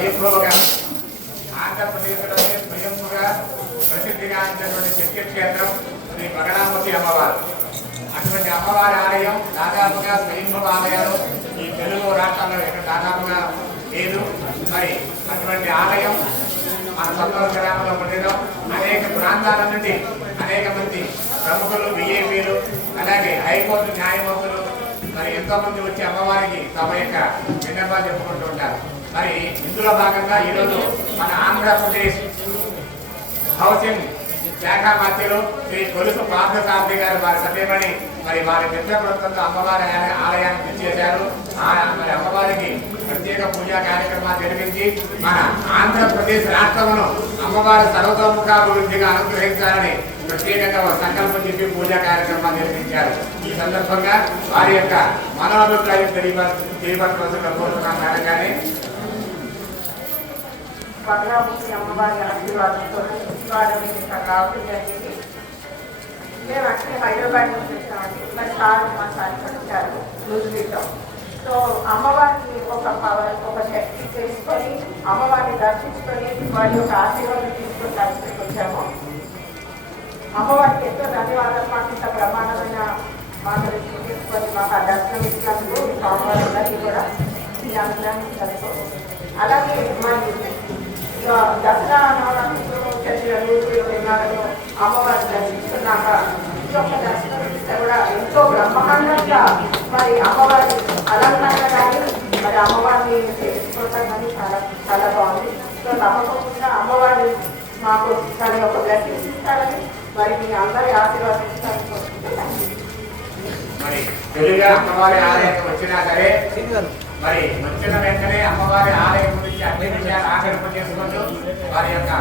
స్వయంభూగా ఆంధ్రప్రదేశ్లోనే స్వయంభూగా ప్రసిద్ధిగాంచినటువంటి శక్తిక్షేత్రం శ్రీ పగడామూర్తి అమ్మవారు. అటువంటి అమ్మవారి ఆలయం దాదాపుగా స్వయంభవ ఆలయాలు ఈ తెలుగు రాష్ట్రాల్లో ఎక్కడ దాదాపుగా లేదు. మరి అటువంటి ఆలయం మన సొంత గ్రామంలో ఉండడం అనేక ప్రాంతాల నుండి అనేక మంది ప్రముఖులు బిఏపీలు అలాగే హైకోర్టు న్యాయమూర్తులు మరి ఎంతో మంది వచ్చి అమ్మవారికి తమ యొక్క విన్నపాలు చెప్పుకుంటూ ఉంటారు. మరి ఇందులో భాగంగా ఈరోజు మన ఆంధ్రప్రదేశ్ హౌసింగ్ శాఖ మధ్యలో శ్రీ కొలుసు పార్థసారథి గారు వారి సభ్యమని మరి వారి మిత్ర బృందంతో అమ్మవారి ఆలయాన్ని తెచ్చేశారు ఆ- మరి అమ్మవారికి ప్రత్యేక పూజా కార్యక్రమాలు జరిపించి మన ఆంధ్రప్రదేశ్ రాష్ట్రమును అమ్మవారి సర్వతోముఖాభివృద్ధిగా అనుగ్రహించాలని ప్రత్యేకంగా సంకల్పం చెప్పి పూజా కార్యక్రమం నిర్వహించారు ఈ సందర్భంగా వారి యొక్క మనోభిప్రాయం తెలియ తెలియపరచవలసిన కోరుతున్నాను అనగానే భద్రాముఖి అమ్మవారి ఆశీర్వాదంతో మేము రావడం జరిగింది. మేము యాక్చువల్లీ హైదరాబాద్ నుంచి వచ్చామండి. మరి సార్ మా సార్ ఇక్కడ వచ్చారు న్యూజిలీలో సో అమ్మవారిని ఒక పవర్ ఒక శక్తి చేసుకొని అమ్మవారిని దర్శించుకొని వారి యొక్క ఆశీర్వాదం తీసుకొని దర్శనకి వచ్చాము. అమ్మవారికి ఎంతో ధన్యవాదాలు. మాకు ఇంత ప్రమాణమైన మాటలు తీసుకొని మాకు ఆ దర్శనం ఇచ్చినందుకు స్వామివారి అందరికీ కూడా మీ అనుగ్రహం అలాగే మరి ఇక దసరా నవరాత్రులు చర్చలు దర్శిస్తున్నాక అమ్మవారిని ఈ యొక్క దర్శనం ఇస్తే కూడా ఎంతో బ్రహ్మాండంగా మరి అమ్మవారి అలంకరణ కానీ మరి అమ్మవారిని చేసుకోవటం కానీ చాలా చాలా బాగుంది. సో తప్పకుండా అమ్మవారి మాకు తన యొక్క బ్లెస్సింగ్స్ ఇస్తారని మరి మీ అందరి ఆశీర్వాదిస్తారని మరి తెలుగుగా అమ్మవారి ఆలయం వచ్చినా సరే మరి వచ్చిన వెంటనే అమ్మవారి ఆలయం గురించి అన్ని విషయాలు ఆకలింపు చేసుకుంటూ వారి యొక్క